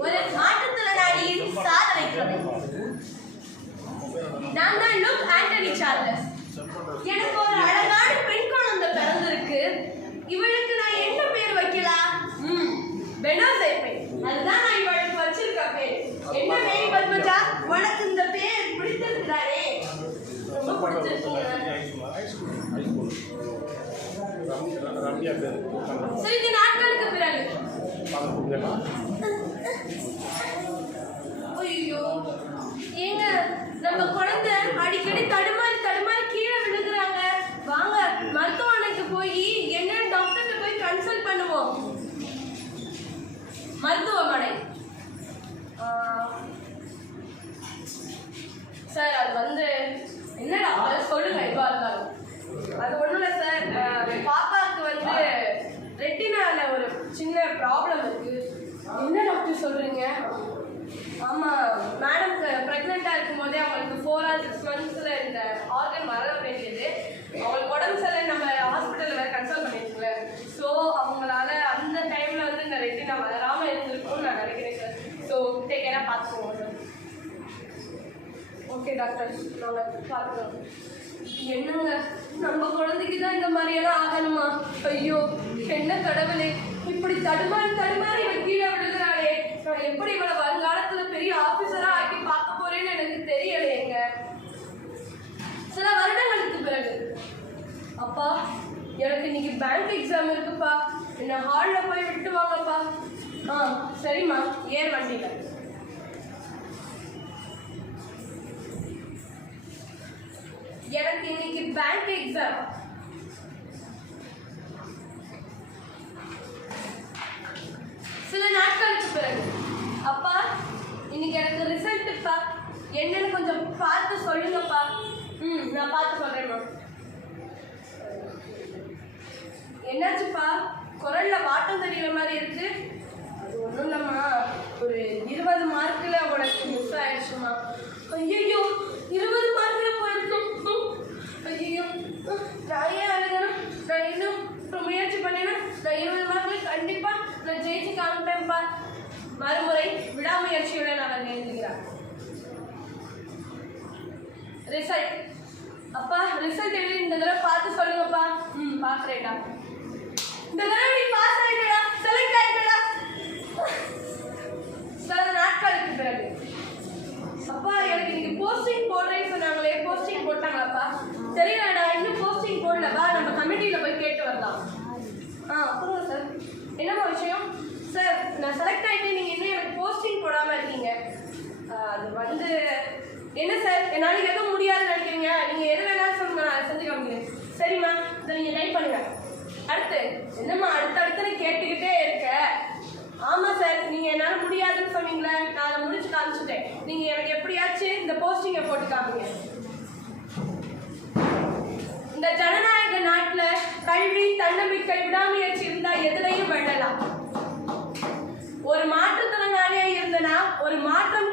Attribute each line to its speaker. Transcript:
Speaker 1: ஒரு மாற்றுத்திறனாளியின் சாதனை நான் தான் லுக் ஆண்டனி சார்லஸ் எனக்கு ஒரு அழகான பெண் சிறிது நாட்களுக்கு பிறகு. ஐயோ. ஏங்க நம்ம குழந்தை அடிக்கடி தடுமாறி தடுமாறி கீழே விழுகுறாங்க. வாங்க மருத்துவமனைக்கு போய் என்ன டாக்டர்கிட்ட போய் கன்சல்ட் பண்ணுவோம். மருத்துவமனை சார் அது வந்து என்ன டாக்டர் சொல்லுங்க எதுவா இருந்தாலும் அது ஒன்றும் இல்லை சார் அஹ், பாப்பாவுக்கு வந்து ரெட்டினால ஒரு சின்ன ப்ராப்ளம் இருக்கு சொல்றீங்க? ஆமாம் மேடம்க்கு ப்ரெக்னெண்ட்டாக இருக்கும் போதே அவங்களுக்கு ஃபோர் ஆர் சிக்ஸ் மந்த்ஸில் இந்த ஆர்கன் வர வேண்டியது. அவங்களுக்கு உடம்பு சரியில்லை நம்ம ஹாஸ்பிட்டலில் வேறு கன்சல்ட் பண்ணியிருக்கோம்ல ஸோ அவங்களால அந்த டைமில் வந்து இந்த ரெட்டினா வளராமல் இருந்திருக்கும்னு நான் நினைக்கிறேன் சார் ஸோ டேக் கேராக பார்த்துக்கோங்க சார் ஓகே டாக்டர் நாங்கள் பார்த்துக்கிறோம் என்னங்க? நம்ம குழந்தைக்கு தான் இந்த மாதிரியெல்லாம் ஆகணுமா? ஐயோ என்ன கடவுளே. இப்படி தடுமாறி தடுமாறி நான் எப்படி இவளை வருங்காலத்துல பெரிய ஆபீசரா ஆக்கி பார்க்க போறேன்னு எனக்கு தெரியலையேங்க. சில வருடங்களுக்கு பிறகு. அப்பா எனக்கு இன்னைக்கு பேங்க் எக்ஸாம் இருக்குப்பா. என்ன ஹாலில் போய் விட்டு வாங்கப்பா. ஆ சரிம்மா ஏர் வண்டியில். எனக்கு இன்னைக்கு பேங்க் எக்ஸாம் சில நாட்களுக்கு பிறகு அப்பா இன்னைக்கு எனக்கு ரிசல்ட்டுப்பா என்னன்னு கொஞ்சம் பார்த்து சொல்லுங்கப்பா. ம் நான் பார்த்து சொல்றேம்மா என்னாச்சுப்பா? குரல்ல வாட்டம் தெரியற மாதிரி இருக்கு. அது ஒன்றும் இல்லைம்மா. ஒரு இருபது மார்க்கில் உனக்கு மிஸ் ஆயிடுச்சுமா. ஐயோ இருபது மார்க்கில் போயிருக்கு ஐயோ நான் ஏன் அழுகணும் நான் இன்னும் முயற்சி பண்ணேன்னா நான் இருபது மார்க்கில் கண்டிப்பாக நான் ஜெயிச்சு காமிப்பேன்ப்பா. மறுமுறை விடாமுயற்சியோட நான் எழுதுகிறேன். ரிசல்ட் அப்பா ரிசல்ட் எழுதி இந்த தடவை பார்த்து சொல்லுங்கப்பா. ம் பார்க்குறேன்டா. இந்த தடவை நீ பாஸ் ஆயிட்டடா. செலக்ட் ஆயிட்டடா. சில நாட்களுக்கு பிறகு. அப்பா எனக்கு இன்னைக்கு போஸ்டிங் போடுறேன்னு சொன்னாங்களே போஸ்டிங் போட்டாங்களாப்பா? தெரியலடா இன்னும் போஸ்டிங் போடலப்பா நம்ம கமிட்டியில் போய் கேட்டு வரலாம். ஆ அப்புறம் சார் என்னம்மா விஷயம்? சார் நான் செலக்ட் ஆகிட்டு நீங்கள் இன்னும் எனக்கு போஸ்டிங் போடாமல் இருக்கீங்க. அது வந்து என்ன சார்? என்னால் எதுவும் முடியாதுன்னு நினைக்கிறீங்க? நீங்கள் எது வேணாலும் சொல்லுங்க நான் செஞ்சு காமிக்கிறேன். சரிம்மா இதை நீங்கள் டைப் பண்ணுங்க. அடுத்து என்னம்மா அடுத்து அடுத்துன்னு கேட்டுக்கிட்டே இருக்க? ஆமாம் சார் நீங்கள் என்னால் முடியாதுன்னு சொன்னீங்களே நான் அதை முடிச்சு காமிச்சுட்டேன். நீங்கள் எனக்கு எப்படியாச்சும் இந்த போஸ்டிங்கை போட்டு காமிங்க. இந்த ஜனநாயக நாட்டில் கல்வி தன்னம்பிக்கை விடாமுயற்சி இருந்தால் எதனையும் வெள்ளலாம் ஒரு மாற்றுத்திறனாளியாக இருந்தனா ஒரு மாற்றம்